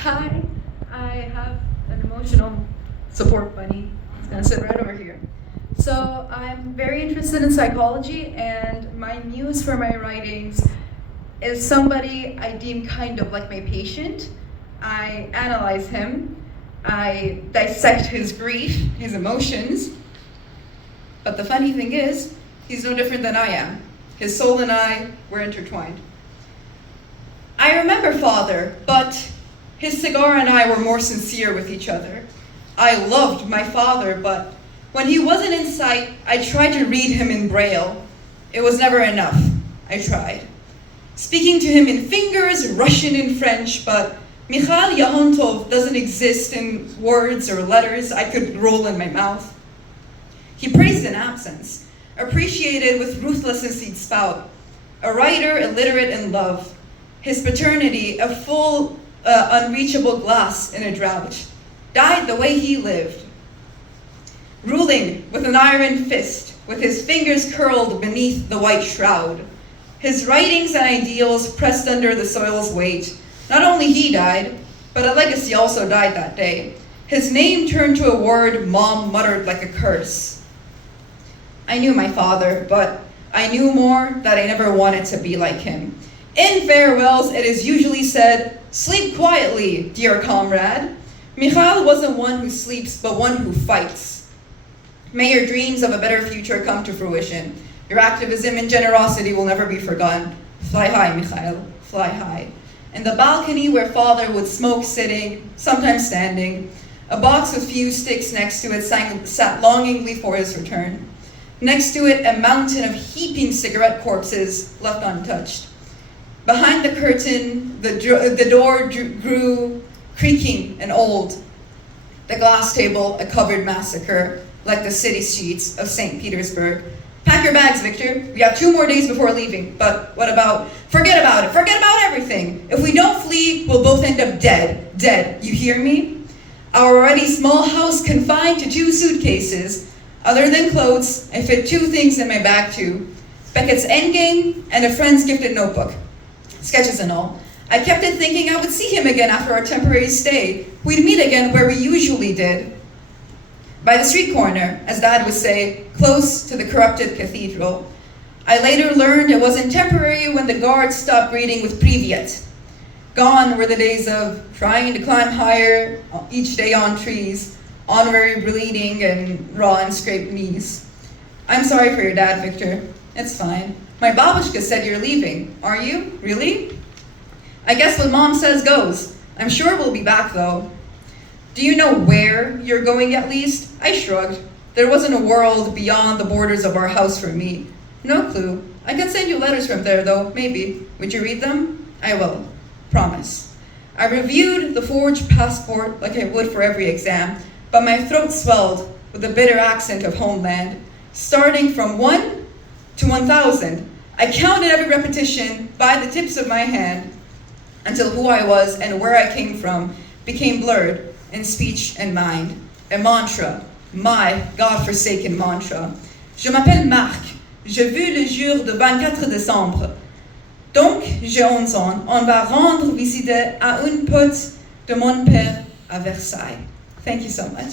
Hi, I have an emotional support bunny. It's gonna sit right over here. So I'm very interested in psychology, and my muse for my writings is somebody I deem kind of like my patient. I analyze him, I dissect his grief, his emotions. But the funny thing is, he's no different than I am. His soul and I were intertwined. I remember father, but his cigar and I were more sincere with each other. I loved my father, but when he wasn't in sight, I tried to read him in Braille. It was never enough. I tried. Speaking to him in fingers, Russian and French, but Mikhail Yahontov doesn't exist in words or letters I could roll in my mouth. He praised in absence, appreciated with ruthlessness he'd spout, a writer illiterate in love, his paternity a full, unreachable glass in a drought, died the way he lived, ruling with an iron fist, with his fingers curled beneath the white shroud, his writings and ideals pressed under the soil's weight. Not only he died, but a legacy also died that day. His name turned to a word Mom muttered like a curse. I knew my father, but I knew more that I never wanted to be like him. In farewells, it is usually said, "Sleep quietly, dear comrade." Mikhail wasn't one who sleeps, but one who fights. May your dreams of a better future come to fruition. Your activism and generosity will never be forgotten. Fly high, Mikhail, fly high. In the balcony where father would smoke sitting, sometimes standing, a box with few sticks next to it sat longingly for his return. Next to it, a mountain of heaping cigarette corpses left untouched. Behind the curtain, the door grew creaking and old. The glass table, a covered massacre, like the city streets of St. Petersburg. Pack your bags, Victor. We have 2 more days before leaving. But what about? Forget about it. Forget about everything. If we don't flee, we'll both end up dead. Dead. You hear me? Our already small house confined to 2 suitcases. Other than clothes, I fit 2 things in my bag too. Beckett's Endgame and a friend's gifted notebook. Sketches and all. I kept it thinking I would see him again after our temporary stay. We'd meet again where we usually did. By the street corner, as Dad would say, close to the corrupted cathedral. I later learned it wasn't temporary when the guards stopped greeting with Privyet. Gone were the days of trying to climb higher each day on trees, honorary bleeding and raw and scraped knees. I'm sorry for your dad, Victor. It's fine. My babushka said you're leaving. Are you? Really? I guess what Mom says goes. I'm sure we'll be back though. Do you know where you're going at least? I shrugged. There wasn't a world beyond the borders of our house for me. No clue. I can send you letters from there though, maybe. Would you read them? I will. Promise. I reviewed the forged passport like I would for every exam, but my throat swelled with the bitter accent of homeland. Starting from 1 to 1,000, I counted every repetition by the tips of my hand until who I was and where I came from became blurred in speech and mind. A mantra, my God-forsaken mantra. Je m'appelle Marc. Je veux le jour de 24 décembre. Donc, j'ai 11 ans. On va rendre visite à une pote de mon père à Versailles. Thank you so much.